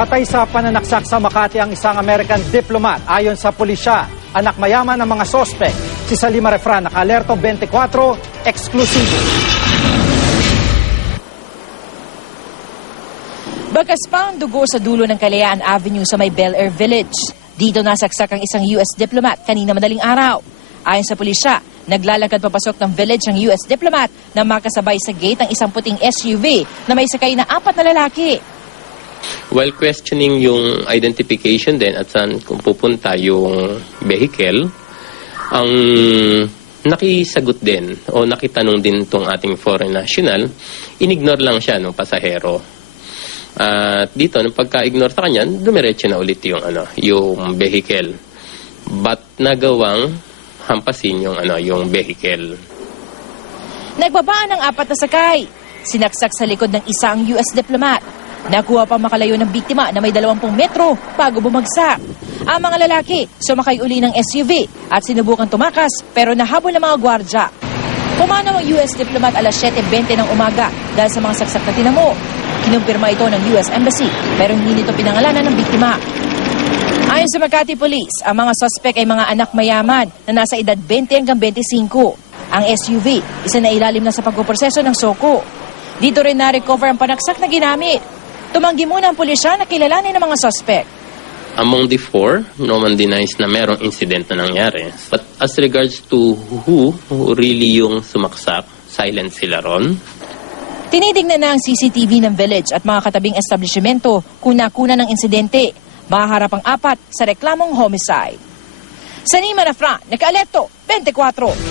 Patay sa pananaksak sa Makati ang isang American diplomat. Ayon sa pulisya, anak mayaman ng mga sospek. Si Salima Refran, naka-alerto 24, eksklusibo. Bakas pa ang dugo sa dulo ng Kalayaan Avenue sa may Bel Air Village. Dito nasaksak ang isang US diplomat kanina madaling araw. Ayon sa pulisya, naglalakad papasok ng village ang US diplomat na makasabay sa gate ang isang puting SUV na may sakay na 4 na lalaki. While questioning yung identification din at saan kung pupunta yung vehicle, ang nakisagot din o nakitanong din itong ating foreign national, inignore lang siya ng pasahero. At dito, nung pagka-ignore sa kanya, dumiretso na ulit yung vehicle. But nagawang hampasin yung vehicle. Nagbabaan ng 4 na sakay. Sinaksak sa likod ng isang US diplomat. Nakuha pa makalayo ng biktima na may 20 metro bago bumagsak. Ang mga lalaki sumakay uli ng SUV at sinubukan tumakas pero nahabol ng mga gwardya. Pumanaw ang US diplomat alas 7:20 ng umaga dahil sa mga saksak na tinamo. Kinumpirma ito ng US Embassy pero hindi nito pinangalanan ng biktima. Ayon sa Makati Police, ang mga suspect ay mga anak mayaman na nasa edad 20 hanggang 25. Ang SUV, isa na ilalim na sa pagpoproseso ng SOCO. Dito rin na-recover ang panaksak na ginamit. Tumanggi muna ang pulisya na kilalanin ng mga suspect. Among the 4, no one denies na merong incident na nangyari. But as regards to who really yung sumaksak, silent sila ron. Tinitignan na ang CCTV ng village at mga katabing establishmento kung nakuna ng insidente. Mahaharap ang 4 sa reklamong homicide. Salima Refran, naka-alerto 24.